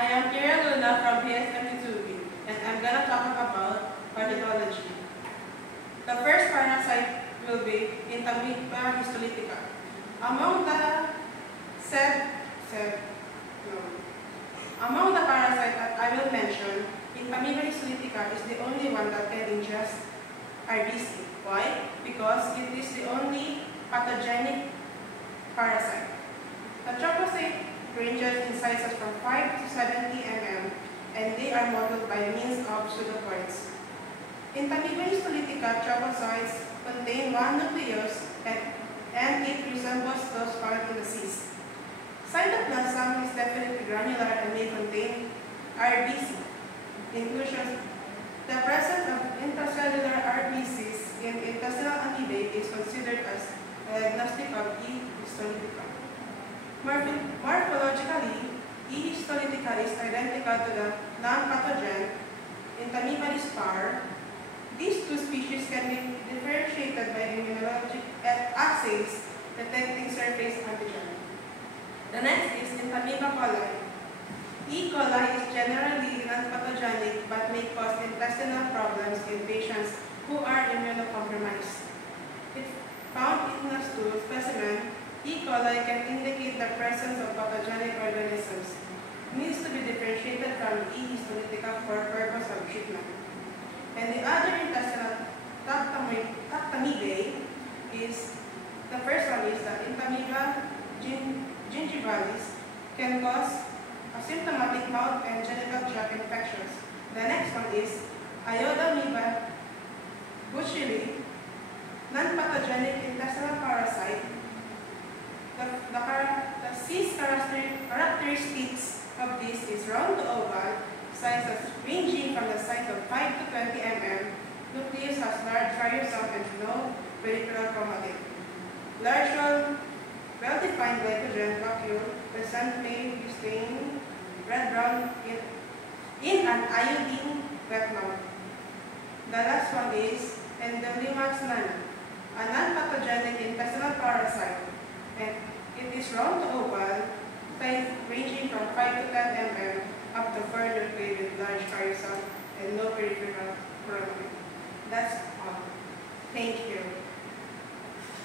I am Kira Luna from PSM2B, and I'm going to talk about parasitology. The first parasite will be Entamoeba histolytica. Among the parasites that I will mention, Entamoeba histolytica is the only one that can ingest RBC. Why? Because it is the only pathogenic parasite. The trypocyte ranges in sizes from 5 to 70 mm, and they are modeled by means of pseudopods. Entamoeba histolytica trypocytes contain one nucleus and it resembles those found in the cyst. Cytoplasm is definitely granular and may contain RBC. Inclusions. The presence of intracellular RBCs in intestinal amoebae is considered as a diagnostic of E. histolytica. Morphologically, E. histolytica is identical to the non-pathogen Entamoeba dispar. These two species can be differentiated by immunologic assays detecting surface antigen. The next is Entamoeba coli. E. coli is generally non-pathogenic but may cause intestinal problems in patients who are immunocompromised. If found in a stool specimen, E. coli can indicate the presence of pathogenic organisms. It needs to be differentiated from E. histolytica for purpose of treatment. And the other intestinal Tachymoebae is, the first one is the Entamoeba gingivalis, can cause asymptomatic mouth and genital tract infections. The next one is Iodoamoeba busheli, non-pathogenic intestinal parasite. The cyst characteristics of this is round to oval, sizes ranging from the size of 5 to 20 mm. Nucleus has large rhizome and no peripheral chromatic. Large, well-defined glycogen vacuole, present may be stained red-brown in an iodine wet mount. The last one is Endolimax nana, a non-pathogenic intestinal parasite. And it is round to oval, size ranging from 5 to 10 mm, up to 4 nuclei with large rhizome and no peripheral chromatic. That's all. Thank you.